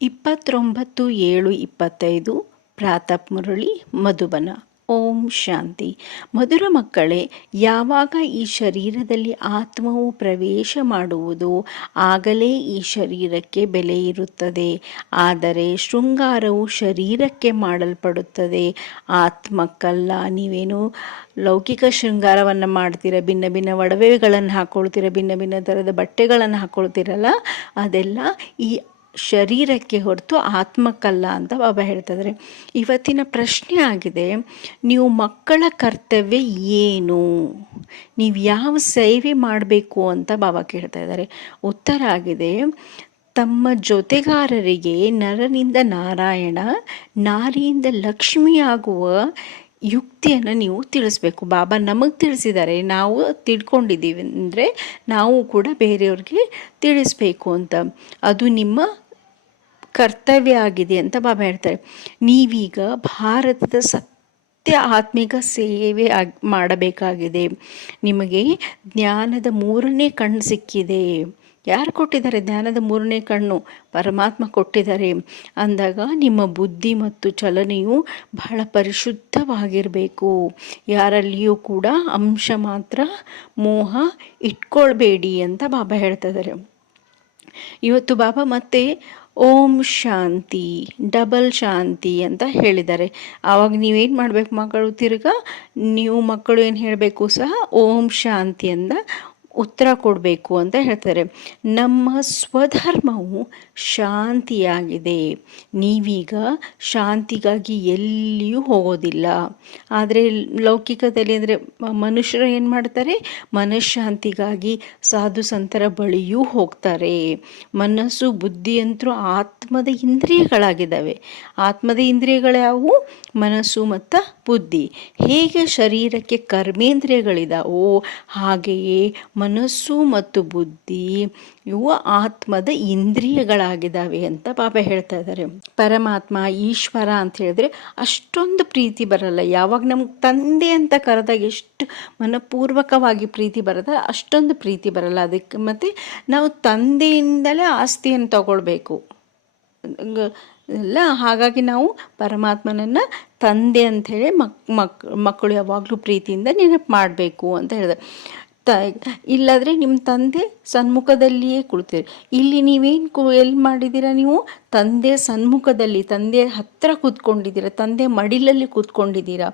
ಇಪ್ಪತ್ತೊಂಬತ್ತು ಏಳು ಇಪ್ಪತ್ತೈದು, ಪ್ರಾತಪ್ ಮುರಳಿ, ಮಧುಬನ. ಓಂ ಶಾಂತಿ. ಮಧುರ ಮಕ್ಕಳೇ, ಯಾವಾಗ ಈ ಶರೀರದಲ್ಲಿ ಆತ್ಮವು ಪ್ರವೇಶ ಮಾಡುವುದು, ಆಗಲೇ ಈ ಶರೀರಕ್ಕೆ ಬೆಲೆ ಇರುತ್ತದೆ. ಆದರೆ ಶೃಂಗಾರವು ಶರೀರಕ್ಕೆ ಮಾಡಲ್ಪಡುತ್ತದೆ. ಆತ್ಮಕ್ಕಲ್ಲ, ನೀವೇನು ಲೌಕಿಕ ಶೃಂಗಾರವನ್ನು ಮಾಡ್ತೀರ? ಭಿನ್ನ ಭಿನ್ನ ಒಡವೆಗಳನ್ನು ಹಾಕ್ಕೊಳ್ತೀರ ಭಿನ್ನ ಭಿನ್ನ ಥರದ ಬಟ್ಟೆಗಳನ್ನು ಹಾಕ್ಕೊಳ್ತೀರಲ್ಲ ಅದೆಲ್ಲ ಈ ಶರೀರಕ್ಕೆ ಹೊರತು ಆತ್ಮಕ್ಕಲ್ಲ ಅಂತ ಬಾಬಾ ಹೇಳ್ತಿದ್ದಾರೆ ಇವತ್ತಿನ ಪ್ರಶ್ನೆ ಆಗಿದೆ, ನೀವು ಮಕ್ಕಳ ಕರ್ತವ್ಯ ಏನು? ನೀವು ಯಾವ ಸೇವೆ ಮಾಡಬೇಕು ಅಂತ ಬಾಬಾ ಕೇಳ್ತಾ ಇದ್ದಾರೆ. ಉತ್ತರ ಆಗಿದೆ, ತಮ್ಮ ಜೊತೆಗಾರರಿಗೆ ನರನಿಂದ ನಾರಾಯಣ, ನಾರಿಯಿಂದ ಲಕ್ಷ್ಮಿಯಾಗುವ ಯುಕ್ತಿಯನ್ನು ನೀವು ತಿಳಿಸ್ಬೇಕು. ಬಾಬಾ ನಮಗೆ ತಿಳಿಸಿದ್ದಾರೆ. ನಾವು ತಿಳ್ಕೊಂಡಿದ್ದೀವಿ ಅಂದರೆ ನಾವು ಕೂಡ ಬೇರೆಯವ್ರಿಗೆ ತಿಳಿಸ್ಬೇಕು ಅಂತ. ಅದು ನಿಮ್ಮ ಕರ್ತವ್ಯ ಆಗಿದೆ ಅಂತ ಬಾಬಾ ಹೇಳ್ತಾರೆ. ನೀವೀಗ ಭಾರತದ ಸತ್ಯ ಆತ್ಮಿಕ ಸೇವೆ ಆಗಿ ಮಾಡಬೇಕಾಗಿದೆ. ನಿಮಗೆ ಜ್ಞಾನದ ಮೂರನೇ ಕಣ್ಣು ಸಿಕ್ಕಿದೆ. ಯಾರು ಕೊಟ್ಟಿದ್ದಾರೆ? ಧ್ಯಾನದ ಮೂರನೇ ಕಣ್ಣು ಪರಮಾತ್ಮ ಕೊಟ್ಟಿದ್ದಾರೆ. ಅಂದಾಗ ನಿಮ್ಮ ಬುದ್ಧಿ ಮತ್ತು ಚಲನೆಯು ಬಹಳ ಪರಿಶುದ್ಧವಾಗಿರಬೇಕು. ಯಾರಲ್ಲಿಯೂ ಕೂಡ ಅಂಶ ಮಾತ್ರ ಮೋಹ ಇಟ್ಕೊಳ್ಬೇಡಿ ಅಂತ ಬಾಬಾ ಹೇಳ್ತಾ ಇದ್ದಾರೆ ಇವತ್ತು ಬಾಬಾ ಮತ್ತೆ ಓಂ ಶಾಂತಿ, ಡಬಲ್ ಶಾಂತಿ ಅಂತ ಹೇಳಿದ್ದಾರೆ. ಆವಾಗ ನೀವೇನು ಮಾಡಬೇಕು ಮಕ್ಕಳು? ತಿರ್ಗ ನೀವು ಮಕ್ಕಳು ಏನು ಹೇಳಬೇಕು ಸಹ ಓಂ ಶಾಂತಿ ಅಂದ ಉತ್ತರ ಕೊಡಬೇಕು ಅಂತ ಹೇಳ್ತಾರೆ. ನಮ್ಮ ಸ್ವಧರ್ಮವು ಶಾಂತಿಯಾಗಿದೆ. ನೀವೀಗ ಶಾಂತಿಗಾಗಿ ಎಲ್ಲಿಯೂ ಹೋಗೋದಿಲ್ಲ. ಆದರೆ ಲೌಕಿಕದಲ್ಲಿ ಅಂದರೆ ಮನುಷ್ಯರು ಏನು ಮಾಡ್ತಾರೆ? ಮನಃಶಾಂತಿಗಾಗಿ ಸಾಧು ಸಂತರ ಬಳಿಯೂ ಹೋಗ್ತಾರೆ. ಮನಸ್ಸು ಬುದ್ಧಿಯಂತರೂ ಆತ್ಮದ ಇಂದ್ರಿಯಗಳಾಗಿದ್ದಾವೆ. ಆತ್ಮದ ಇಂದ್ರಿಯಗಳ್ಯಾವು ಮನಸ್ಸು ಮತ್ತು ಬುದ್ಧಿ. ಹೇಗೆ ಶರೀರಕ್ಕೆ ಕರ್ಮೇಂದ್ರಿಯಗಳಿದಾವೋ ಹಾಗೆಯೇ ಮನಸ್ಸು ಮತ್ತು ಬುದ್ಧಿ ಇವು ಆತ್ಮದ ಇಂದ್ರಿಯಗಳಾಗಿದ್ದಾವೆ ಅಂತ ಪಾಪ ಹೇಳ್ತಾ ಇದ್ದಾರೆ. ಪರಮಾತ್ಮ, ಈಶ್ವರ ಅಂತ ಹೇಳಿದ್ರೆ ಅಷ್ಟೊಂದು ಪ್ರೀತಿ ಬರಲ್ಲ. ಯಾವಾಗ ನಮ್ಗೆ ತಂದೆ ಅಂತ ಕರೆದಾಗ ಎಷ್ಟು ಮನಪೂರ್ವಕವಾಗಿ ಪ್ರೀತಿ ಬರೋದ ಅಷ್ಟೊಂದು ಪ್ರೀತಿ ಬರಲ್ಲ. ಅದಕ್ಕೆ ಮತ್ತು ನಾವು ತಂದೆಯಿಂದಲೇ ಆಸ್ತಿಯನ್ನು ತಗೊಳ್ಬೇಕು. ಎಲ್ಲ ಹಾಗಾಗಿ ನಾವು ಪರಮಾತ್ಮನನ್ನು ತಂದೆ ಅಂಥೇಳಿ ಮಕ್ ಮಕ್ ಮಕ್ಕಳು ಯಾವಾಗಲೂ ಪ್ರೀತಿಯಿಂದ ನೆನಪು ಮಾಡಬೇಕು ಅಂತ ಹೇಳಿದೆ ತ, ಇಲ್ಲಾದರೆ ನಿಮ್ಮ ತಂದೆ ಸನ್ಮುಖದಲ್ಲಿಯೇ ಕುಳಿತೀರಿ. ಇಲ್ಲಿ ನೀವೇನು ಕು ಎಲ್ಲಿ ಮಾಡಿದ್ದೀರಾ ನೀವು? ತಂದೆ ಸನ್ಮುಖದಲ್ಲಿ, ತಂದೆ ಹತ್ತಿರ ಕೂತ್ಕೊಂಡಿದ್ದೀರಾ, ತಂದೆ ಮಡಿಲಲ್ಲಿ ಕೂತ್ಕೊಂಡಿದ್ದೀರಾ?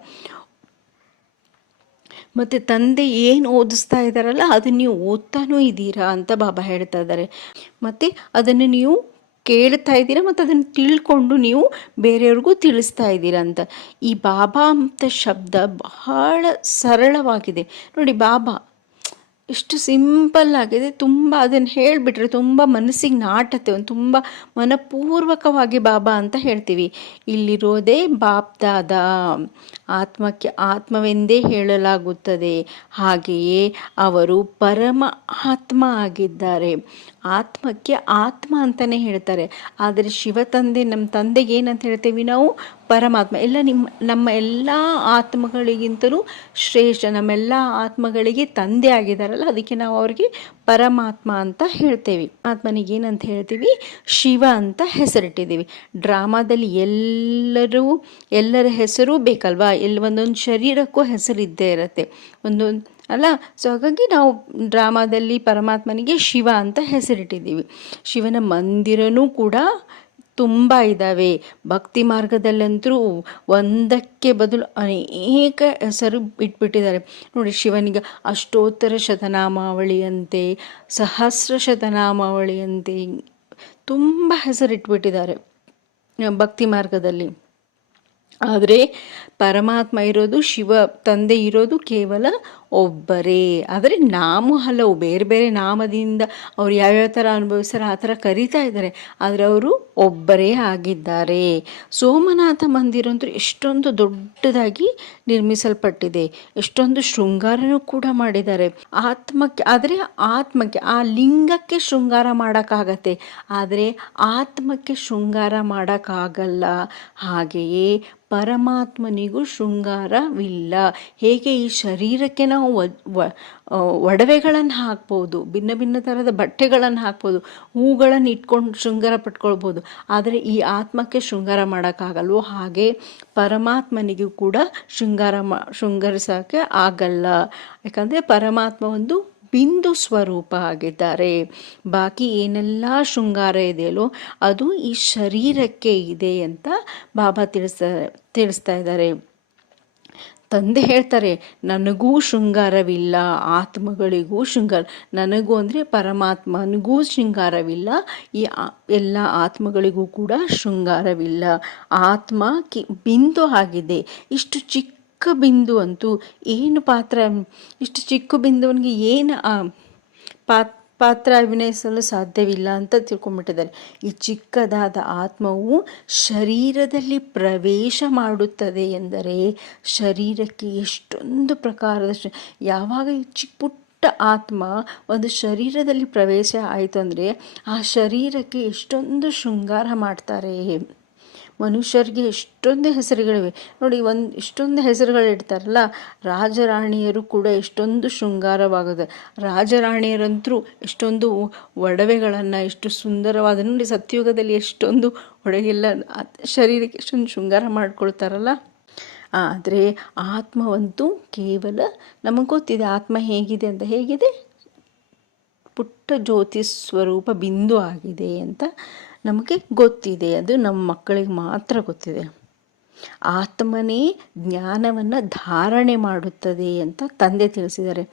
ಮತ್ತು ತಂದೆ ಏನು ಓದಿಸ್ತಾ ಇದ್ದಾರಲ್ಲ ಅದನ್ನು ನೀವು ಓದ್ತಾನೂ ಇದ್ದೀರಾ ಅಂತ ಬಾಬಾ ಹೇಳ್ತಾ ಇದ್ದಾರೆ. ಮತ್ತು ಅದನ್ನು ನೀವು ಕೇಳ್ತಾ ಇದ್ದೀರಾ, ಮತ್ತು ಅದನ್ನು ತಿಳ್ಕೊಂಡು ನೀವು ಬೇರೆಯವ್ರಿಗೂ ತಿಳಿಸ್ತಾ ಇದ್ದೀರಾ ಅಂತ. ಈ ಬಾಬಾ ಅಂತ ಶಬ್ದ ಬಹಳ ಸರಳವಾಗಿದೆ. ನೋಡಿ, ಬಾಬಾ ಎಷ್ಟು ಸಿಂಪಲ್ ಆಗಿದೆ. ತುಂಬ ಅದನ್ನು ಹೇಳಿಬಿಟ್ರೆ ತುಂಬ ಮನಸ್ಸಿಗೆ ನಾಟತೆ ಒಂದು ತುಂಬ ಮನಪೂರ್ವಕವಾಗಿ ಬಾಬಾ ಅಂತ ಹೇಳ್ತೀವಿ. ಇಲ್ಲಿರೋದೇ ಬಾಪ್ದಾದ ಆತ್ಮಕ್ಕೆ ಆತ್ಮವೆಂದೇ ಹೇಳಲಾಗುತ್ತದೆ. ಹಾಗೆಯೇ ಅವರು ಪರಮ ಆತ್ಮ ಆಗಿದ್ದಾರೆ. ಆತ್ಮಕ್ಕೆ ಆತ್ಮ ಅಂತಲೇ ಹೇಳ್ತಾರೆ. ಆದರೆ ಶಿವ ತಂದೆ, ನಮ್ಮ ತಂದೆಗೆ ಏನಂತ ಹೇಳ್ತೇವೆ ನಾವು? ಪರಮಾತ್ಮ. ಎಲ್ಲ ನಿಮ್ಮ, ನಮ್ಮ ಎಲ್ಲ ಆತ್ಮಗಳಿಗಿಂತಲೂ ಶ್ರೇಷ್ಠ. ನಮ್ಮೆಲ್ಲ ಆತ್ಮಗಳಿಗೆ ತಂದೆ ಆಗಿದ್ದಾರಲ್ಲ, ಅದಕ್ಕೆ ನಾವು ಅವ್ರಿಗೆ ಪರಮಾತ್ಮ ಅಂತ ಹೇಳ್ತೇವೆ. ಆತ್ಮನಿಗೆ ಏನಂತ ಹೇಳ್ತೀವಿ? ಶಿವ ಅಂತ ಹೆಸರಿಟ್ಟಿದ್ದೀವಿ. ಡ್ರಾಮಾದಲ್ಲಿ ಎಲ್ಲರೂ, ಎಲ್ಲರ ಹೆಸರು ಬೇಕಲ್ವಾ? ಎಲ್ಲಿ ಒಂದೊಂದು ಶರೀರಕ್ಕೂ ಹೆಸರಿದ್ದೇ ಇರುತ್ತೆ. ಒಂದೊಂದು ಅಲ್ಲ ಸೊ ಹಾಗಾಗಿ ನಾವು ಡ್ರಾಮಾದಲ್ಲಿ ಪರಮಾತ್ಮನಿಗೆ ಶಿವ ಅಂತ ಹೆಸರಿಟ್ಟಿದ್ದೀವಿ. ಶಿವನ ಮಂದಿರನೂ ಕೂಡ ತುಂಬ ಇದ್ದಾವೆ ಭಕ್ತಿ ಮಾರ್ಗದಲ್ಲಂತರೂ ಒಂದಕ್ಕೆ ಬದಲು ಅನೇಕ ಹೆಸರು ಇಟ್ಬಿಟ್ಟಿದ್ದಾರೆ. ನೋಡಿ, ಶಿವನಿಗೆ ಅಷ್ಟೋತ್ತರ ಶತನಾಮಾವಳಿಯಂತೆ, ಸಹಸ್ರ ಶತನಾಮಾವಳಿಯಂತೆ ತುಂಬ ಹೆಸರಿಟ್ಬಿಟ್ಟಿದ್ದಾರೆ ಭಕ್ತಿ ಮಾರ್ಗದಲ್ಲಿ. ಆದರೆ ಪರಮಾತ್ಮ ಇರೋದು ಶಿವ ತಂದೆ ಇರೋದು ಕೇವಲ ಒಬ್ಬರೇ. ಆದರೆ ನಾಮ ಹಲವು, ಬೇರೆ ಬೇರೆ ನಾಮದಿಂದ ಅವ್ರು ಯಾವ್ಯಾವ ಥರ ಅನುಭವಿಸ್ತಾರೆ, ಆ ಥರ ಕರೀತಾ ಇದ್ದಾರೆ. ಆದರೆ ಅವರು ಒಬ್ಬರೇ ಆಗಿದ್ದಾರೆ. ಸೋಮನಾಥ ಮಂದಿರ ಅಂತೂ ಎಷ್ಟೊಂದು ದೊಡ್ಡದಾಗಿ ನಿರ್ಮಿಸಲ್ಪಟ್ಟಿದೆ. ಎಷ್ಟೊಂದು ಶೃಂಗಾರನೂ ಕೂಡ ಮಾಡಿದ್ದಾರೆ. ಆತ್ಮಕ್ಕೆ, ಆದರೆ ಆತ್ಮಕ್ಕೆ, ಆ ಲಿಂಗಕ್ಕೆ ಶೃಂಗಾರ ಮಾಡೋಕ್ಕಾಗತ್ತೆ. ಆದರೆ ಆತ್ಮಕ್ಕೆ ಶೃಂಗಾರ ಮಾಡೋಕ್ಕಾಗಲ್ಲ. ಹಾಗೆಯೇ ಪರಮಾತ್ಮನಿಗೂ ಶೃಂಗಾರವಿಲ್ಲ. ಹೇಗೆ ಈ ಶರೀರಕ್ಕೆ ನಾವು ಒಡವೆಗಳನ್ನು ಹಾಕ್ಬೋದು, ಭಿನ್ನ ಭಿನ್ನ ಥರದ ಬಟ್ಟೆಗಳನ್ನು ಹಾಕ್ಬೋದು, ಹೂಗಳನ್ನು ಇಟ್ಕೊಂಡು ಶೃಂಗಾರ ಪಟ್ಕೊಳ್ಬೋದು. ಆದರೆ ಈ ಆತ್ಮಕ್ಕೆ ಶೃಂಗಾರ ಮಾಡೋಕ್ಕಾಗಲ್ವೋ ಹಾಗೆ ಪರಮಾತ್ಮನಿಗೂ ಕೂಡ ಶೃಂಗಾರ ಮಾ, ಶೃಂಗರಿಸೋಕ್ಕೆ ಆಗಲ್ಲ. ಯಾಕಂದರೆ ಪರಮಾತ್ಮ ಒಂದು ಬಿಂದು ಸ್ವರೂಪ ಆಗಿದ್ದಾರೆ. ಬಾಕಿ ಏನೆಲ್ಲ ಶೃಂಗಾರ ಇದೆಯಲ್ಲೋ ಅದು ಈ ಶರೀರಕ್ಕೆ ಇದೆ ಅಂತ ಬಾಬಾ ತಿಳಿಸ್ತಾ ತಿಳಿಸ್ತಾ ಇದ್ದಾರೆ. ತಂದೆ ಹೇಳ್ತಾರೆ, ನನಗೂ ಶೃಂಗಾರವಿಲ್ಲ, ಆತ್ಮಗಳಿಗೂ ಶೃಂಗಾರ ನನಗೂ ಅಂದರೆ ಪರಮಾತ್ಮನಿಗೂ ಶೃಂಗಾರವಿಲ್ಲ, ಈ ಎಲ್ಲ ಆತ್ಮಗಳಿಗೂ ಕೂಡ ಶೃಂಗಾರವಿಲ್ಲ. ಆತ್ಮ ಕಿ ಬಿಂದು ಆಗಿದೆ. ಇಷ್ಟು ಚಿಕ್ಕ ಬಿಂದು ಅಂತೂ ಏನು ಪಾತ್ರ? ಇಷ್ಟು ಚಿಕ್ಕ ಬಿಂದುವನಿಗೆ ಏನು ಪಾತ್ರ ಅಭಿನಯಿಸಲು ಸಾಧ್ಯವಿಲ್ಲ ಅಂತ ತಿಳ್ಕೊಂಬಿಟ್ಟಿದ್ದಾರೆ ಈ ಚಿಕ್ಕದಾದ ಆತ್ಮವು ಶರೀರದಲ್ಲಿ ಪ್ರವೇಶ ಮಾಡುತ್ತದೆ ಎಂದರೆ ಶರೀರಕ್ಕೆ ಎಷ್ಟೊಂದು ಪ್ರಕಾರದ ಯಾವಾಗ ಈ ಚಿಕ್ಕ ಪುಟ್ಟ ಆತ್ಮ ಒಂದು ಶರೀರದಲ್ಲಿ ಪ್ರವೇಶ ಆಯಿತು ಅಂದರೆ ಆ ಶರೀರಕ್ಕೆ ಎಷ್ಟೊಂದು ಶೃಂಗಾರ ಮಾಡ್ತಾರೆ. ಮನುಷ್ಯರಿಗೆ ಎಷ್ಟೊಂದು ಹೆಸರುಗಳಿವೆ. ನೋಡಿ, ಒಂದು ಇಷ್ಟೊಂದು ಹೆಸರುಗಳು ಇಡ್ತಾರಲ್ಲ, ರಾಜರಾಣಿಯರು ಕೂಡ ಎಷ್ಟೊಂದು ಶೃಂಗಾರವಾಗದೆ. ರಾಜರಾಣಿಯರಂತರೂ ಎಷ್ಟೊಂದು ಒಡವೆಗಳನ್ನು, ಎಷ್ಟು ಸುಂದರವಾದ, ನೋಡಿ ಸತ್ಯುಗದಲ್ಲಿ ಎಷ್ಟೊಂದು ಒಡವೆಲ್ಲ ಶರೀರಕ್ಕೆ ಎಷ್ಟೊಂದು ಶೃಂಗಾರ ಮಾಡ್ಕೊಳ್ತಾರಲ್ಲ. ಆದರೆ ಆತ್ಮವಂತೂ ಕೇವಲ, ನಮಗೆ ಗೊತ್ತಿದೆ ಆತ್ಮ ಹೇಗಿದೆ ಅಂತ ಹೇಗಿದೆ? ಪುಟ್ಟ ಜ್ಯೋತಿ ಸ್ವರೂಪ ಬಿಂದು ಆಗಿದೆ ಅಂತ ನಮಗೆ ಗೊತ್ತಿದೆ, ಅದು ನಮ್ಮ ಮಕ್ಕಳಿಗೆ ಮಾತ್ರ ಗೊತ್ತಿದೆ. ಆತ್ಮನೇ ಜ್ಞಾನವನ್ನು ಧಾರಣೆ ಮಾಡುತ್ತದೆ ಅಂತ ತಂದೆ ತಿಳಿಸಿದ್ದಾರೆ.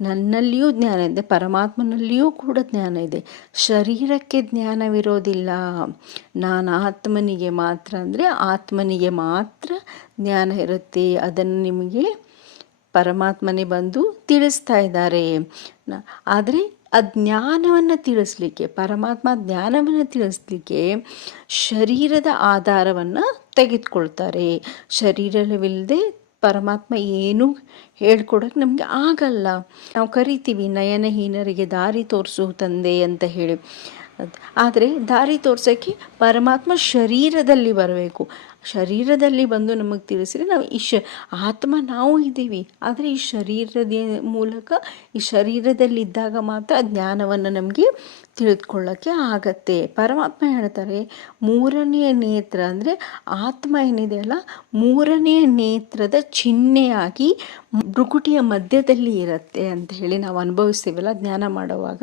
ನನ್ನಲ್ಲಿಯೂ ಜ್ಞಾನ ಇದೆ, ಪರಮಾತ್ಮನಲ್ಲಿಯೂ ಕೂಡ ಜ್ಞಾನ ಇದೆ. ಶರೀರಕ್ಕೆ ಜ್ಞಾನವಿರೋದಿಲ್ಲ. ನಾನು ಆತ್ಮನಿಗೆ ಮಾತ್ರ ಅಂದರೆ ಆತ್ಮನಿಗೆ ಮಾತ್ರ ಜ್ಞಾನ ಇರುತ್ತೆ. ಅದನ್ನು ನಿಮಗೆ ಪರಮಾತ್ಮನೇ ಬಂದು ತಿಳಿಸ್ತಾ ಇದ್ದಾರೆ. ಆದರೆ ಆ ಜ್ಞಾನವನ್ನು ತಿಳಿಸ್ಲಿಕ್ಕೆ, ಪರಮಾತ್ಮ ಜ್ಞಾನವನ್ನು ತಿಳಿಸ್ಲಿಕ್ಕೆ ಶರೀರದ ಆಧಾರವನ್ನು ತೆಗೆದುಕೊಳ್ತಾರೆ. ಶರೀರವಿಲ್ಲದೆ ಪರಮಾತ್ಮ ಏನು ಹೇಳ್ಕೊಡೋಕೆ ನಮಗೆ ಆಗಲ್ಲ. ನಾವು ಕರಿತೀವಿ, ನಯನಹೀನರಿಗೆ ದಾರಿ ತೋರಿಸು ತಂದೆ ಅಂತ ಹೇಳಿ. ಆದರೆ ದಾರಿ ತೋರ್ಸೋಕ್ಕೆ ಪರಮಾತ್ಮ ಶರೀರದಲ್ಲಿ ಬರಬೇಕು. ಶರೀರದಲ್ಲಿ ಬಂದು ನಮಗೆ ತಿಳಿಸಿದ್ರೆ ನಾವು ಈ ಶ, ಆತ್ಮ ನಾವು ಇದ್ದೀವಿ. ಆದರೆ ಈ ಶರೀರದ ಮೂಲಕ ಈ ಶರೀರದಲ್ಲಿದ್ದಾಗ ಮಾತ್ರ ಜ್ಞಾನವನ್ನು ನಮಗೆ ತಿಳಿದುಕೊಳ್ಳೋಕ್ಕೆ ಆಗತ್ತೆ. ಪರಮಾತ್ಮ ಹೇಳ್ತಾರೆ, ಮೂರನೆಯ ನೇತ್ರ ಅಂದರೆ ಆತ್ಮ ಏನಿದೆಯಲ್ಲ ಮೂರನೆಯ ನೇತ್ರದ ಚಿಹ್ನೆಯಾಗಿ ಭ್ರುಕುಟಿಯ ಮಧ್ಯದಲ್ಲಿ ಇರುತ್ತೆ ಅಂತ ಹೇಳಿ ನಾವು ಅನುಭವಿಸ್ತೀವಲ್ಲ, ಜ್ಞಾನ ಮಾಡುವಾಗ.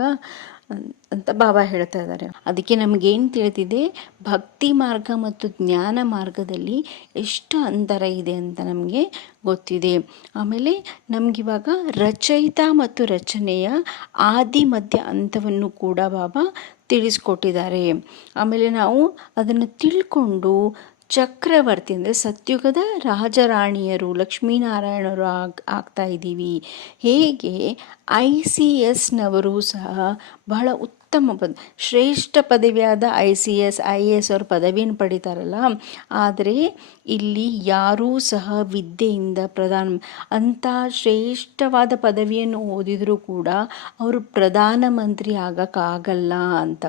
ಅಂತ ಬಾಬಾ ಹೇಳ್ತಾ ಇದ್ದಾರೆ. ಅದಕ್ಕೆ ನಮಗೇನು ತಿಳಿದಿದೆ, ಭಕ್ತಿ ಮಾರ್ಗ ಮತ್ತು ಜ್ಞಾನ ಮಾರ್ಗದಲ್ಲಿ ಎಷ್ಟು ಅಂತರ ಇದೆ ಅಂತ ನಮಗೆ ಗೊತ್ತಿದೆ. ಆಮೇಲೆ ನಮಗಿವಾಗ ರಚಯಿತ ಮತ್ತು ರಚನೆಯ ಆದಿ, ಮಧ್ಯ ಅಂತವನ್ನು ಕೂಡ ಬಾಬಾ ತಿಳಿಸ್ಕೊಟ್ಟಿದ್ದಾರೆ. ಆಮೇಲೆ ನಾವು ಅದನ್ನು ತಿಳ್ಕೊಂಡು ಚಕ್ರವರ್ತಿ ಅಂದರೆ ಸತ್ಯುಗದ ರಾಜರಾಣಿಯರು ಲಕ್ಷ್ಮೀನಾರಾಯಣರು ಆಗ್ ಆಗ್ತಾ ಇದ್ದೀವಿ. ಹೇಗೆ ಐ ಸಿ ಎಸ್ನವರು ಸಹ ಬಹಳ ಉತ್ತಮ ಪದ, ಶ್ರೇಷ್ಠ ಪದವಿಯಾದ I C S, I A S ಅವರು ಪದವಿಯನ್ನು ಪಡಿತಾರಲ್ಲ. ಆದರೆ ಇಲ್ಲಿ ಯಾರೂ ಸಹ ವಿದ್ಯೆಯಿಂದ ಪ್ರಧಾನ, ಅಂಥ ಶ್ರೇಷ್ಠವಾದ ಪದವಿಯನ್ನು ಓದಿದರೂ ಕೂಡ ಅವರು ಪ್ರಧಾನಮಂತ್ರಿ ಆಗೋಕ್ಕಾಗಲ್ಲ ಅಂತ.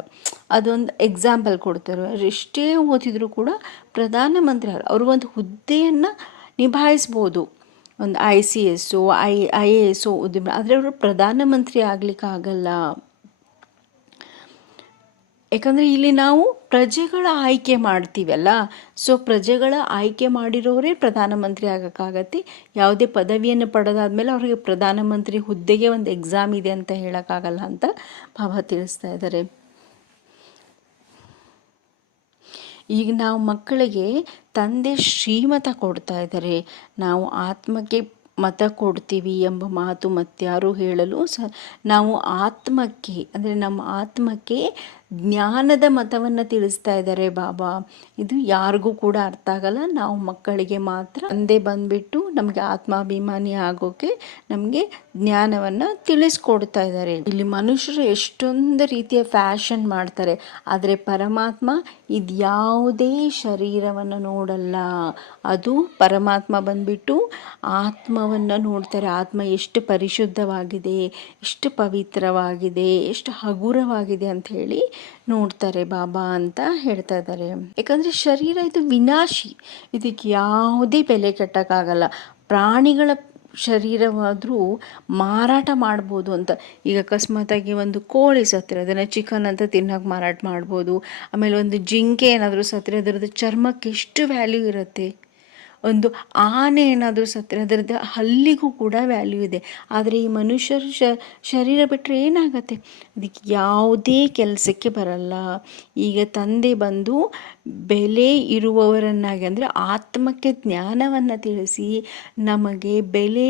ಅದೊಂದು ಎಕ್ಸಾಂಪಲ್ ಕೊಡ್ತಾರೆ. ಎಷ್ಟೇ ಓದಿದರೂ ಕೂಡ ಪ್ರಧಾನಮಂತ್ರಿ ಅವರು ಒಂದು ಹುದ್ದೆಯನ್ನು ನಿಭಾಯಿಸ್ಬೋದು. ಒಂದು I C S I I A S ಉದ್ಯಮ, ಆದರೆ ಅವರು ಪ್ರಧಾನಮಂತ್ರಿ ಆಗಲಿಕ್ಕಾಗಲ್ಲ. ಯಾಕಂದರೆ ಇಲ್ಲಿ ನಾವು ಪ್ರಜೆಗಳ ಆಯ್ಕೆ ಮಾಡ್ತೀವಲ್ಲ. ಸೊ ಪ್ರಜೆಗಳ ಆಯ್ಕೆ ಮಾಡಿರೋರೇ ಪ್ರಧಾನಮಂತ್ರಿ ಆಗೋಕ್ಕಾಗತ್ತೆ. ಯಾವುದೇ ಪದವಿಯನ್ನು ಪಡೆದಾದ್ಮೇಲೆ ಅವರಿಗೆ ಪ್ರಧಾನಮಂತ್ರಿ ಹುದ್ದೆಗೆ ಒಂದು ಎಕ್ಸಾಮ್ ಇದೆ ಅಂತ ಹೇಳೋಕ್ಕಾಗಲ್ಲ ಅಂತ ಬಾಬಾ ತಿಳಿಸ್ತಾ ಇದ್ದಾರೆ. ಈಗ ನಾವು ಮಕ್ಕಳಿಗೆ ತಂದೆ ಶ್ರೀಮತ ಕೊಡ್ತಾ ಇದ್ದಾರೆ. ನಾವು ಆತ್ಮಕ್ಕೆ ಮತ ಕೊಡ್ತೀವಿ ಎಂಬ ಮಾತು ಮತ್ತಾರು ಹೇಳಲು ಸ, ನಾವು ಆತ್ಮಕ್ಕೆ, ಅಂದರೆ ನಮ್ಮ ಆತ್ಮಕ್ಕೆ ಜ್ಞಾನದ ಮತವನ್ನು ತಿಳಿಸ್ತಾ ಇದ್ದಾರೆ ಬಾಬಾ. ಇದು ಯಾರಿಗೂ ಕೂಡ ಅರ್ಥ ಆಗಲ್ಲ. ನಾವು ಮಕ್ಕಳಿಗೆ ಮಾತ್ರ ಅಂದೆ ಬಂದ್ಬಿಟ್ಟು ನಮಗೆ ಆತ್ಮಾಭಿಮಾನಿ ಆಗೋಕೆ ನಮಗೆ ಜ್ಞಾನವನ್ನು ತಿಳಿಸ್ಕೊಡ್ತಾ ಇದ್ದಾರೆ ಇಲ್ಲಿ ಮನುಷ್ಯರು ಎಷ್ಟೊಂದು ರೀತಿಯ ಫ್ಯಾಷನ್ ಮಾಡ್ತಾರೆ. ಆದರೆ ಪರಮಾತ್ಮ ಇದ್ಯಾವುದೇ ಶರೀರವನ್ನು ನೋಡಲ್ಲ. ಅದು ಪರಮಾತ್ಮ ಬಂದ್ಬಿಟ್ಟು ಆತ್ಮವನ್ನು ನೋಡ್ತಾರೆ. ಆತ್ಮ ಎಷ್ಟು ಪರಿಶುದ್ಧವಾಗಿದೆ, ಎಷ್ಟು ಪವಿತ್ರವಾಗಿದೆ, ಎಷ್ಟು ಹಗುರವಾಗಿದೆ ಅಂತ ಹೇಳಿ ನೋಡ್ತಾರೆ ಬಾಬಾ ಅಂತ ಹೇಳ್ತಾ ಇದ್ದಾರೆ. ಯಾಕಂದರೆ ಶರೀರ ಇದು ವಿನಾಶಿ. ಇದಕ್ಕೆ ಯಾವುದೇ ಬೆಲೆ ಕಟ್ಟೋಕ್ಕಾಗಲ್ಲ. ಪ್ರಾಣಿಗಳ ಶರೀರವಾದರೂ ಮಾರಾಟ ಮಾಡ್ಬೋದು ಅಂತ. ಈಗ ಅಕಸ್ಮಾತಾಗಿ ಒಂದು ಕೋಳಿ ಸತ್ತರೆ ಅದನ್ನು ಚಿಕನ್ ಅಂತ ತಿನ್ನೋಕೆ ಮಾರಾಟ ಮಾಡ್ಬೋದು. ಆಮೇಲೆ ಒಂದು ಜಿಂಕೆ ಏನಾದರೂ ಸತ್ತರೆ ಅದರದ್ದು ಚರ್ಮಕ್ಕೆ ಎಷ್ಟು ವ್ಯಾಲ್ಯೂ ಇರುತ್ತೆ? ಒಂದು ಆನೆ ಏನಾದರೂ ಸತ್ತರೆ ಅದರದ್ದು ಹಲ್ಲಿಗೂ ಕೂಡ ವ್ಯಾಲ್ಯೂ ಇದೆ. ಆದರೆ ಈ ಮನುಷ್ಯರ ಶರೀರ ಬಿಟ್ಟರೆ ಏನಾಗತ್ತೆ? ಅದಕ್ಕೆ ಯಾವುದೇ ಕೆಲಸಕ್ಕೆ ಬರಲ್ಲ. ಈಗ ತಂದೆ ಬಂದು ಬೆಲೆ ಇರುವವರನ್ನಾಗಿ ಅಂದರೆ ಆತ್ಮಕ್ಕೆ ಜ್ಞಾನವನ್ನು ತಿಳಿಸಿ ನಮಗೆ ಬೆಲೆ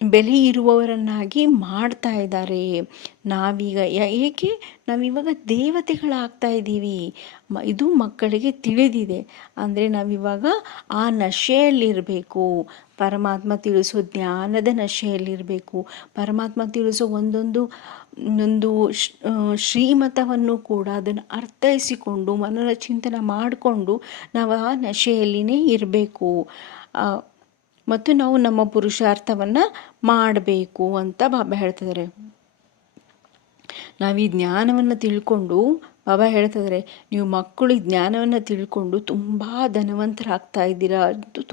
ಬೆಲೆ ಇರುವವರನ್ನಾಗಿ ಮಾಡ್ತಾ ಇದ್ದಾರೆ. ನಾವೀಗ ಏಕೆ? ನಾವಿವಾಗ ದೇವತೆಗಳಾಗ್ತಾ ಇದ್ದೀವಿ. ಮ, ಇದು ಮಕ್ಕಳಿಗೆ ತಿಳಿದಿದೆ. ಅಂದರೆ ನಾವಿವಾಗ ಆ ನಶೆಯಲ್ಲಿರಬೇಕು. ಪರಮಾತ್ಮ ತಿಳಿಸೋ ಜ್ಞಾನದ ನಶೆಯಲ್ಲಿರಬೇಕು. ಪರಮಾತ್ಮ ತಿಳಿಸೋ ಒಂದೊಂದು, ಒಂದು ಶ್ರೀಮತವನ್ನು ಕೂಡ ಅದನ್ನು ಅರ್ಥೈಸಿಕೊಂಡು, ಮನನ ಚಿಂತನೆ ಮಾಡಿಕೊಂಡು ನಾವು ಆ ನಶೆಯಲ್ಲಿನೇ ಇರಬೇಕು. ಮತ್ತು ನಾವು ನಮ್ಮ ಪುರುಷಾರ್ಥವನ್ನು ಮಾಡಬೇಕು ಅಂತ ಬಾಬಾ ಹೇಳ್ತಿದ್ದಾರೆ ನಾವು ಈ ಜ್ಞಾನವನ್ನು ತಿಳ್ಕೊಂಡು ಬಾಬಾ ಹೇಳ್ತಿದ್ದಾರೆ ನೀವು ಮಕ್ಕಳಿಗೆ ಜ್ಞಾನವನ್ನು ತಿಳ್ಕೊಂಡು ತುಂಬ ಧನವಂತರಾಗ್ತಾ ಇದ್ದೀರಾ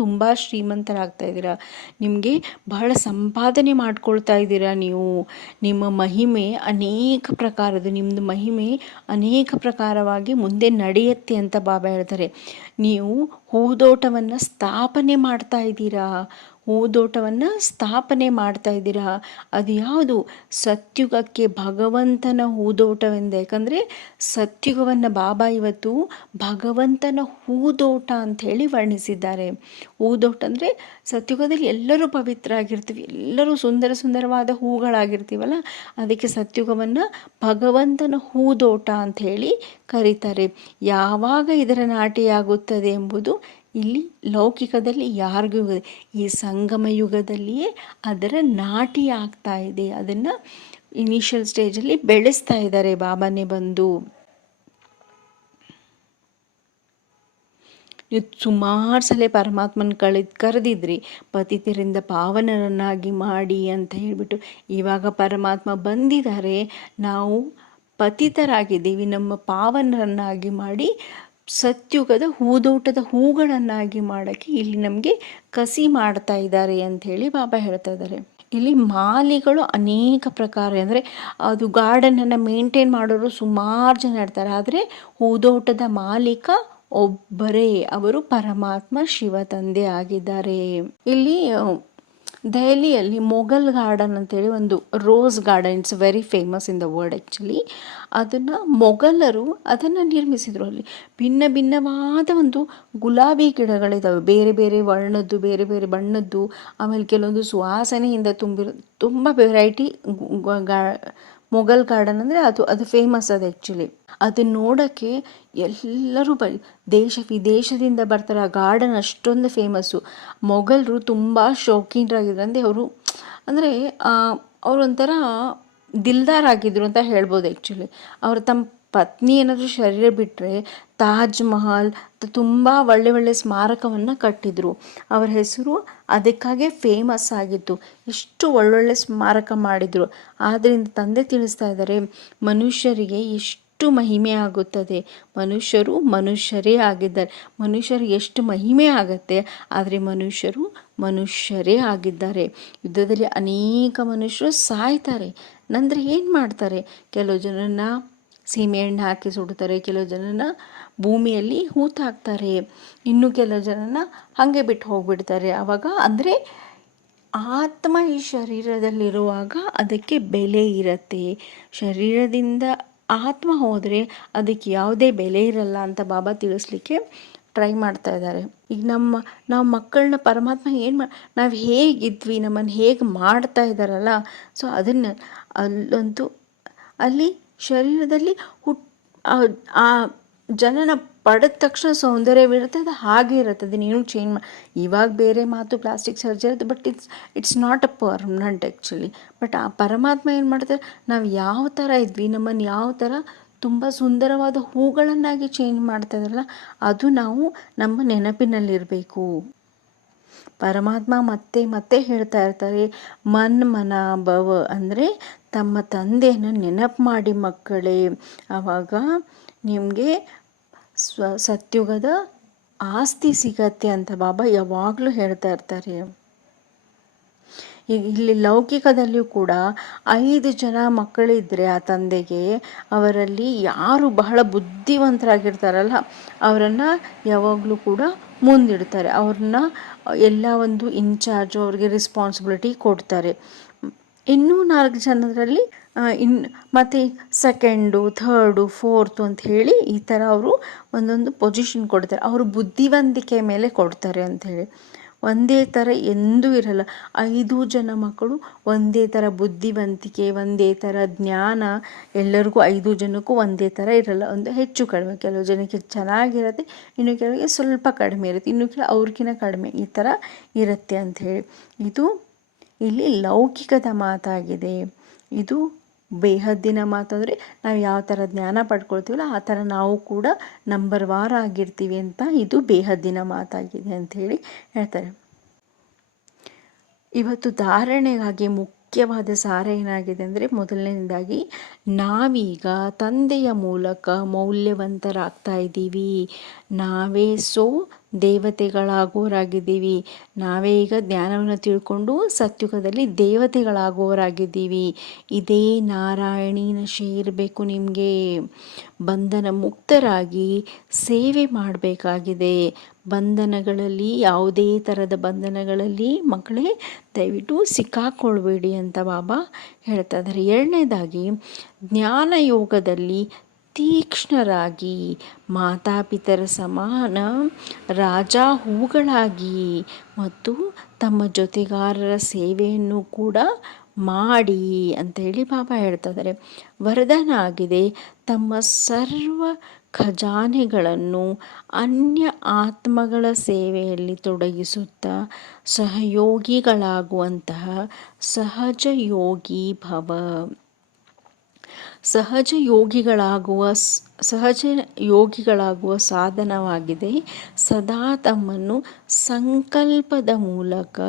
ತುಂಬ ಶ್ರೀಮಂತರಾಗ್ತಾ ಇದ್ದೀರಾ, ನಿಮಗೆ ಬಹಳ ಸಂಪಾದನೆ ಮಾಡ್ಕೊಳ್ತಾ ಇದ್ದೀರಾ ನೀವು? ನಿಮ್ಮ ಮಹಿಮೆ ಅನೇಕ ಪ್ರಕಾರದ ನಿಮ್ಮದು ಮಹಿಮೆ ಅನೇಕ ಪ್ರಕಾರವಾಗಿ ಮುಂದೆ ನಡೆಯುತ್ತೆ ಅಂತ ಬಾಬಾ ಹೇಳ್ತಾರೆ. ನೀವು ಹೂದೋಟವನ್ನು ಸ್ಥಾಪನೆ ಮಾಡ್ತಾ ಇದ್ದೀರಾ? ಹೂದೋಟವನ್ನು ಸ್ಥಾಪನೆ ಮಾಡ್ತಾ ಇದ್ದೀರಾ? ಅದು ಯಾವುದು ಸತ್ಯುಗಕ್ಕೆ ಭಗವಂತನ ಹೂದೋಟವೆಂದು? ಯಾಕಂದರೆ ಸತ್ಯುಗವನ್ನು ಬಾಬಾ ಇವತ್ತು ಭಗವಂತನ ಹೂದೋಟ ಅಂತ ಹೇಳಿ ವರ್ಣಿಸಿದ್ದಾರೆ. ಹೂದೋಟ ಅಂದರೆ ಸತ್ಯುಗದಲ್ಲಿ ಎಲ್ಲರೂ ಪವಿತ್ರ ಆಗಿರ್ತೀವಿ ಎಲ್ಲರೂ ಸುಂದರ ಸುಂದರವಾದ ಹೂಗಳಾಗಿರ್ತೀವಲ್ಲ, ಅದಕ್ಕೆ ಸತ್ಯುಗವನ್ನು ಭಗವಂತನ ಹೂದೋಟ ಅಂತ ಹೇಳಿ ಕರೀತಾರೆ. ಯಾವಾಗ ಇದರ ನಾಟಿಯಾಗುತ್ತದೆ ಎಂಬುದು ಇಲ್ಲಿ ಲೌಕಿಕದಲ್ಲಿ ಯಾರಿಗೂ ಈ ಸಂಗಮ ಯುಗದಲ್ಲಿಯೇ ಅದರ ನಾಟಿ ಆಗ್ತಾ ಇದೆ. ಅದನ್ನು ಇನಿಷಿಯಲ್ ಸ್ಟೇಜಲ್ಲಿ ಬೆಳೆಸ್ತಾ ಇದ್ದಾರೆ ಬಾಬಾನೇ ಬಂದು. ನೀವು ಸುಮಾರು ಸಲ ಪರಮಾತ್ಮನ ಕಳೆದು ಕರೆದಿದ್ರಿ. ಪತಿತರಿಂದ ಪಾವನರನ್ನಾಗಿ ಮಾಡಿ ಅಂತ ಹೇಳಿಬಿಟ್ಟು ಇವಾಗ ಪರಮಾತ್ಮ ಬಂದಿದ್ದಾರೆ. ನಾವು ಪತಿತರಾಗಿದ್ದೀವಿ. ನಮ್ಮ ಪಾವನರನ್ನಾಗಿ ಮಾಡಿ ಸತ್ಯುಗದ ಹೂದೋಟದ ಹೂಗಳನ್ನಾಗಿ ಮಾಡೋಕ್ಕೆ ಇಲ್ಲಿ ನಮಗೆ ಕಸಿ ಮಾಡ್ತಾ ಇದ್ದಾರೆ ಅಂಥೇಳಿ ಬಾಬಾ ಹೇಳ್ತಾ ಇದ್ದಾರೆ. ಇಲ್ಲಿ ಮಾಲಿಗಳು ಅನೇಕ ಪ್ರಕಾರ ಅಂದರೆ ಅದು ಗಾರ್ಡನನ್ನು ಮೇಂಟೈನ್ ಮಾಡೋರು ಸುಮಾರು ಜನ ಇರ್ತಾರೆ. ಆದರೆ ಹೂದೋಟದ ಮಾಲೀಕ ಒಬ್ಬರೇ, ಅವರು ಪರಮಾತ್ಮ ಶಿವ ತಂದೆ ಆಗಿದ್ದಾರೆ. ಇಲ್ಲಿ ದೆಹಲಿಯಲ್ಲಿ ಮೊಘಲ್ ಗಾರ್ಡನ್ ಅಂತೇಳಿ ಒಂದು rose garden it's very famous in the world actually ಅದನ್ನು ಮೊಘಲರು ಅದನ್ನು ನಿರ್ಮಿಸಿದರು ಅಲ್ಲಿ. ಭಿನ್ನ ಭಿನ್ನವಾದ ಒಂದು ಗುಲಾಬಿ ಗಿಡಗಳಿದ್ದಾವೆ ಬೇರೆ ಬೇರೆ ವರ್ಣದ್ದು, ಬೇರೆ ಬೇರೆ ಬಣ್ಣದ್ದು, ಆಮೇಲೆ ಕೆಲವೊಂದು ಸುವಾಸನೆಯಿಂದ ತುಂಬಿರೋ, ತುಂಬ ವೆರೈಟಿ ಮೊಘಲ್ ಗಾರ್ಡನ್ ಅಂದರೆ ಅದು ಅದು ಫೇಮಸ್ ಅದು ಆ್ಯಕ್ಚುಲಿ ಅದನ್ನ ನೋಡೋಕ್ಕೆ ಎಲ್ಲರೂ ಬ ದೇಶ ವಿದೇಶದಿಂದ ಬರ್ತಾರೆ. ಆ ಗಾರ್ಡನ್ ಅಷ್ಟೊಂದು ಫೇಮಸ್ಸು ಮೊಘಲರು ತುಂಬ ಶೌಕೀನರಾಗಿದ್ರು ಅಂದರೆ ಅವರು, ಅಂದರೆ ಅವರೊಂಥರ ದಿಲ್ದಾರ್ ಆಗಿದ್ರು ಅಂತ ಹೇಳ್ಬೋದು ಆ್ಯಕ್ಚುಲಿ ಅವರು ತಮ್ಮ ಪತ್ನಿ ಏನಾದರೂ ಶರೀರ ಬಿಟ್ಟರೆ ತಾಜ್ ಮಹಲ್ ತುಂಬ ಒಳ್ಳೆ ಒಳ್ಳೆ ಸ್ಮಾರಕವನ್ನು ಕಟ್ಟಿದರು. ಅವರ ಹೆಸರು ಅದಕ್ಕಾಗೆ ಫೇಮಸ್ ಆಗಿತ್ತು. ಎಷ್ಟು ಒಳ್ಳೊಳ್ಳೆ ಸ್ಮಾರಕ ಮಾಡಿದರು. ಆದ್ದರಿಂದ ತಂದೆ ತಿಳಿಸ್ತಾ ಇದ್ದಾರೆ, ಮನುಷ್ಯರಿಗೆ ಎಷ್ಟು ಮಹಿಮೆ ಆಗುತ್ತದೆ. ಮನುಷ್ಯರು ಮನುಷ್ಯರೇ ಆಗಿದ್ದಾರೆ. ಮನುಷ್ಯರು ಎಷ್ಟು ಮಹಿಮೆ ಆಗುತ್ತೆ, ಆದರೆ ಮನುಷ್ಯರು ಮನುಷ್ಯರೇ ಆಗಿದ್ದಾರೆ. ಯುದ್ಧದಲ್ಲಿ ಅನೇಕ ಮನುಷ್ಯರು ಸಾಯ್ತಾರೆ. ನಂತರ ಏನು ಮಾಡ್ತಾರೆ? ಕೆಲವು ಜನರನ್ನ ಸೀಮೆ ಎಣ್ಣೆ ಹಾಕಿ ಸುಡ್ತಾರೆ ಕೆಲವು ಜನನ ಭೂಮಿಯಲ್ಲಿ ಹೂತಾಕ್ತಾರೆ ಇನ್ನು ಕೆಲವು ಜನನ ಹಾಗೆ ಬಿಟ್ಟು ಹೋಗ್ಬಿಡ್ತಾರೆ. ಆವಾಗ ಅಂದರೆ ಆತ್ಮ ಈ ಶರೀರದಲ್ಲಿರುವಾಗ ಅದಕ್ಕೆ ಬೆಲೆ ಇರುತ್ತೆ. ಶರೀರದಿಂದ ಆತ್ಮ ಹೋದರೆ ಅದಕ್ಕೆ ಯಾವುದೇ ಬೆಲೆ ಇರಲ್ಲ ಅಂತ ಬಾಬಾ ತಿಳಿಸ್ಲಿಕ್ಕೆ ಟ್ರೈ ಮಾಡ್ತಾ ಇದ್ದಾರೆ. ಈಗ ನಮ್ಮ, ನಾವು ಮಕ್ಕಳನ್ನ ಪರಮಾತ್ಮ ಏನು ಮಾ, ನಾವು ಹೇಗಿದ್ವಿ ನಮ್ಮನ್ನು ಹೇಗೆ ಮಾಡ್ತಾ ಇದ್ದಾರಲ್ಲ. ಸೊ ಅದನ್ನು ಅಲ್ಲಂತೂ ಅಲ್ಲಿ ಶರೀರದಲ್ಲಿ ಹುಟ್, ಆ ಜನನ ಪಡೆದ ತಕ್ಷಣ ಸೌಂದರ್ಯವಿರುತ್ತೆ ಅದು ಹಾಗೆ ಇರುತ್ತೆ. ಅದನ್ನೇನು ಚೇಂಜ್ ಮಾ, ಇವಾಗ ಬೇರೆ ಮಾತು plastic surgery but it's it's not a permanent actually but ಆ ಪರಮಾತ್ಮ ಏನು ಮಾಡ್ತಾರೆ, ನಾವು ಯಾವ ಥರ ಇದ್ವಿ ನಮ್ಮನ್ನು ಯಾವ ಥರ ತುಂಬ ಸುಂದರವಾದ ಹೂಗಳನ್ನಾಗಿ ಚೇಂಜ್ ಮಾಡ್ತಾ ಇದ್ರಲ್ಲ ಅದು ನಾವು ನಮ್ಮ ನೆನಪಿನಲ್ಲಿರಬೇಕು. ಪರಮಾತ್ಮ ಮತ್ತೆ ಮತ್ತೆ ಹೇಳ್ತಾ ಇರ್ತಾರೆ ಮನ್ ಮನ ಭವ ಅಂದರೆ ತಮ್ಮ ತಂದೆಯನ್ನು ನೆನಪು ಮಾಡಿ ಮಕ್ಕಳೇ. ಆವಾಗ ನಿಮಗೆ ಸ್ವ ಸತ್ಯುಗದ ಆಸ್ತಿ ಸಿಗತ್ತೆ ಅಂತ ಬಾಬಾ ಯಾವಾಗಲೂ ಹೇಳ್ತಾ ಇರ್ತಾರೆ. ಈಗ ಇಲ್ಲಿ ಲೌಕಿಕದಲ್ಲಿಯೂ ಕೂಡ ಐದು ಜನ ಮಕ್ಕಳಿದ್ರೆ ಆ ತಂದೆಗೆ ಅವರಲ್ಲಿ ಯಾರು ಬಹಳ ಬುದ್ಧಿವಂತರಾಗಿರ್ತಾರಲ್ಲ, ಅವರನ್ನು ಯಾವಾಗಲೂ ಕೂಡ ಮುಂದಿಡ್ತಾರೆ. ಅವ್ರನ್ನ ಎಲ್ಲ ಒಂದು ಇನ್ಚಾರ್ಜು ಅವ್ರಿಗೆ ರೆಸ್ಪಾನ್ಸಿಬಿಲಿಟಿ ಕೊಡ್ತಾರೆ. ಇನ್ನೂ ನಾಲ್ಕು ಜನರಲ್ಲಿ ಇನ್, ಮತ್ತು ಸೆಕೆಂಡು ಥರ್ಡು ಫೋರ್ತು ಅಂತ ಹೇಳಿ ಈ ಥರ ಅವರು ಒಂದೊಂದು ಪೊಸಿಷನ್ ಕೊಡ್ತಾರೆ. ಅವರು ಬುದ್ಧಿವಂತಿಕೆ ಮೇಲೆ ಕೊಡ್ತಾರೆ ಅಂಥೇಳಿ ಒಂದೇ ಥರ ಎಂದೂ ಇರಲ್ಲ. ಐದು ಜನ ಮಕ್ಕಳು ಒಂದೇ ಥರ ಬುದ್ಧಿವಂತಿಕೆ, ಒಂದೇ ಥರ ಜ್ಞಾನ, ಎಲ್ಲರಿಗೂ ಐದು ಜನಕ್ಕೂ ಒಂದೇ ಥರ ಇರಲ್ಲ. ಒಂದು ಹೆಚ್ಚು ಕಡಿಮೆ, ಕೆಲವು ಜನಕ್ಕೆ ಚೆನ್ನಾಗಿರುತ್ತೆ, ಇನ್ನು ಕೆಲವರಿಗೆ ಸ್ವಲ್ಪ ಕಡಿಮೆ ಇರುತ್ತೆ, ಇನ್ನು ಕೆಲವು ಅವ್ರಿಗಿಂತ ಕಡಿಮೆ ಈ ಥರ ಇರುತ್ತೆ ಅಂಥೇಳಿ ಇದು ಇಲ್ಲಿ ಲೌಕಿಕದ ಮಾತಾಗಿದೆ. ಇದು ಬೇಹದ್ದಿನ ಮಾತಂದರೆ ನಾವು ಯಾವ ಥರ ಜ್ಞಾನ ಪಡ್ಕೊಳ್ತೀವಲ್ಲ, ಆ ಥರ ನಾವು ಕೂಡ ನಂಬರ್ ವಾರ್ ಆಗಿರ್ತೀವಿ ಅಂತ ಇದು ಬೇಹದ್ದಿನ ಮಾತಾಗಿದೆ ಅಂಥೇಳಿ ಹೇಳ್ತಾರೆ. ಇವತ್ತು ಧಾರಣೆಗಾಗಿ ಮುಖ್ಯವಾದ ಸಾರ ಏನಾಗಿದೆ ಅಂದರೆ ಮೊದಲನೇದಾಗಿ ನಾವೀಗ ತಂದೆಯ ಮೂಲಕ ಮೌಲ್ಯವಂತರಾಗ್ತಾ ಇದ್ದೀವಿ. ನಾವೇ ಸೋ ದೇವತೆಗಳಾಗೋರಾಗಿದ್ದೀವಿ ನಾವೇ ಈಗ ಜ್ಞಾನವನ್ನು ತಿಳ್ಕೊಂಡು ಸತ್ಯುಗದಲ್ಲಿ ದೇವತೆಗಳಾಗೋರಾಗಿದ್ದೀವಿ ಇದೇ ನಾರಾಯಣಿನ ಇರಬೇಕು ನಿಮಗೆ. ಬಂಧನ ಮುಕ್ತರಾಗಿ ಸೇವೆ ಮಾಡಬೇಕಾಗಿದೆ. ಬಂಧನಗಳಲ್ಲಿ, ಯಾವುದೇ ಥರದ ಬಂಧನಗಳಲ್ಲಿ ಮಕ್ಕಳೇ ದಯವಿಟ್ಟು ಸಿಕ್ಕಾಕೊಳ್ಬೇಡಿ ಅಂತ ಬಾಬಾ ಹೇಳ್ತಾ ಇದ್ದಾರೆ. ಎರಡನೇದಾಗಿ ಜ್ಞಾನ ಯೋಗದಲ್ಲಿ ತೀಕ್ಷ್ಣರಾಗಿ, ಮಾತಾಪಿತರ ಸಮಾನ ರಾಜ ಹೂಗಳಾಗಿ ಮತ್ತು ತಮ್ಮ ಜೊತೆಗಾರರ ಸೇವೆಯನ್ನು ಕೂಡ ಮಾಡಿ ಅಂತ ಹೇಳಿ ಬಾಬಾ ಹೇಳ್ತಾ ಇದ್ದಾರೆ ಆಗಿದೆ ತಮ್ಮ ಸರ್ವ ಖಜಾನೆಗಳನ್ನು ಅನ್ಯ ಆತ್ಮಗಳ ಸೇವೆಯಲ್ಲಿ ತೊಡಗಿಸುತ್ತಾ ಸಹಯೋಗಿಗಳಾಗುವಂತಹ ಸಹಜ ಯೋಗಿ ಭವ. ಸಹಜ ಯೋಗಿಗಳಾಗುವ ಸಹಜ ಯೋಗಿಗಳಾಗುವ ಸಾಧನವಾಗಿದೆ. ಸದಾ ತಮ್ಮನ್ನು ಸಂಕಲ್ಪದ ಮೂಲಕ,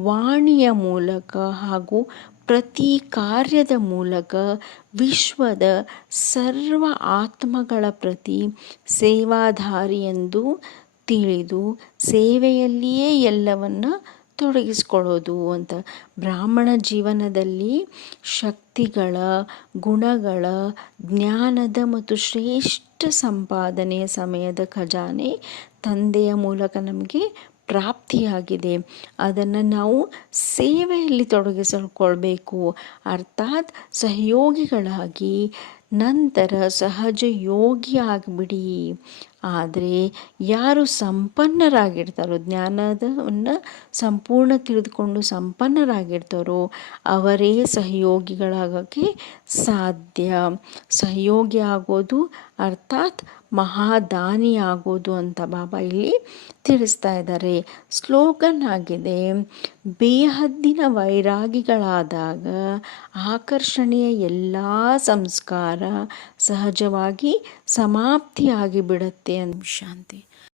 ವಾಣಿಯ ಮೂಲಕ ಹಾಗೂ ಪ್ರತಿ ಕಾರ್ಯದ ಮೂಲಕ ವಿಶ್ವದ ಸರ್ವ ಆತ್ಮಗಳ ಪ್ರತಿ ಸೇವಾಧಾರಿ ಎಂದು ತಿಳಿದು ಸೇವೆಯಲ್ಲಿಯೇ ಎಲ್ಲವನ್ನ ತೊಡಗಿಸ್ಕೊಳ್ಳೋದು ಅಂತ. ಬ್ರಾಹ್ಮಣ ಜೀವನದಲ್ಲಿ ಶಕ್ತಿಗಳ, ಗುಣಗಳ, ಜ್ಞಾನದ ಮತ್ತು ಶ್ರೇಷ್ಠ ಸಂಪಾದನೆಯ ಸಮಯದ ಖಜಾನೆ ತಂದೆಯ ಮೂಲಕ ನಮಗೆ ಪ್ರಾಪ್ತಿಯಾಗಿದೆ. ಅದನ್ನು ನಾವು ಸೇವೆಯಲ್ಲಿ ತೊಡಗಿಸಿಕೊಳ್ಬೇಕು ಅರ್ಥಾತ್ ಸಹಯೋಗಿಗಳಾಗಿ, ನಂತರ ಸಹಜ ಯೋಗಿ ಆಗಿಬಿಡಿ. ಆದರೆ ಯಾರು ಸಂಪನ್ನರಾಗಿರ್ತಾರೋ ಜ್ಞಾನದವನ್ನು ಸಂಪೂರ್ಣ ತಿಳಿದುಕೊಂಡು ಸಂಪನ್ನರಾಗಿರ್ತಾರೋ, ಅವರೇ ಸಹಯೋಗಿಗಳಾಗೋಕ್ಕೆ ಸಾಧ್ಯ. ಸಹಯೋಗಿ ಆಗೋದು ಅರ್ಥಾತ್ ಮಹಾದಾನಿ ಆಗೋದು ಅಂತ ಬಾಬಾ ಇಲ್ಲಿ ತಿಳಿಸ್ತಾ ಇದ್ದಾರೆ. ಸ್ಲೋಗನ್ ಆಗಿದೆ, ಬೇಹದ್ದಿನ ವೈರಾಗಿಗಳಾದಾಗ ಆಕರ್ಷಣೆಯ ಎಲ್ಲ ಸಂಸ್ಕಾರ ಸಹಜವಾಗಿ ಸಮಾಪ್ತಿಯಾಗಿ ಬಿಡುತ್ತೆ ಅಂತ ಶಾಂತಿ